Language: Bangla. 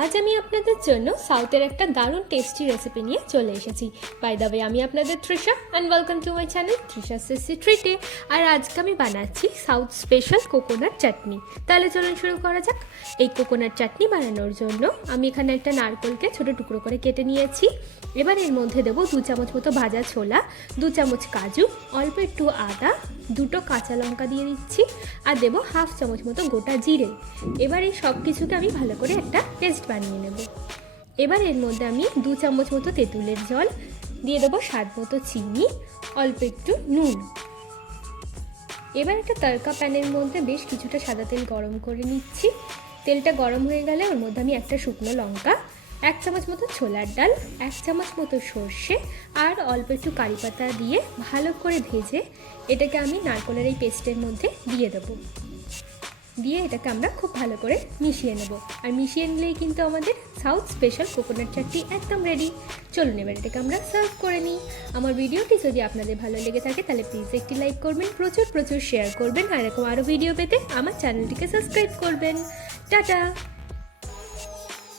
আজ আমি আপনাদের জন্য সাউথের একটা দারুণ টেস্টি রেসিপি নিয়ে চলে এসেছি। বাই দ্য ওয়ে, আমি আপনাদের Trisha and welcome to my channel Trisha সিসি ট্রিটে। আর আজকে আমি বানাচ্ছি সাউথ স্পেশাল কোকোনাট চাটনি। তাহলে চলুন শুরু করা যাক। এই কোকোনাট চাটনি বানানোর জন্য আমি এখানে একটা নারকেলকে ছোটো টুকরো করে কেটে নিয়েছি। এবার এর মধ্যে দেবো 2 চামচ মতো ভাজা ছোলা, 2 চামচ কাজু, অল্প একটু আদা, 2টো কাঁচা লঙ্কা দিয়ে দিচ্ছি, আর দেবো 1/2 চামচ মতো গোটা জিরে। এবার এই সব কিছুকে আমি ভালো করে একটা পেস্ট বানিয়ে নেব। এবার এর মধ্যে আমি 2 চামচ মতো তেঁতুলের জল দিয়ে দেবো, স্বাদ মতো চিনি, অল্প একটু নুন। এবার একটা তড়কা প্যানের মধ্যে বেশ কিছুটা সাদা তেল গরম করে নিচ্ছি। তেলটা গরম হয়ে গেলে ওর মধ্যে আমি একটা শুকনো লঙ্কা, 1 চামচ মতো ছোলার ডাল, 1 চামচ মতো সর্ষে আর অল্প একটু কারি পাতা দিয়ে ভালো করে ভেজে এটাকে আমি নারকেলের এই পেস্টের মধ্যে দিয়ে দেবো। দিয়ে এটাকে আমরা খুব ভালো করে মিশিয়ে নেব। আর মিশিয়ে নিলেই কিন্তু আমাদের সাউথ স্পেশাল কোকোনাট চাটনি একদম রেডি। চলুন এবার এটাকে আমরা সার্ভ করে নিই। আমার ভিডিওটি যদি আপনাদের ভালো লেগে থাকে তাহলে প্লিজ একটি লাইক করবেন, প্রচুর শেয়ার করবেন, আর এরকম আরও ভিডিও পেতে আমার চ্যানেলটিকে সাবস্ক্রাইব করবেন। টাটা।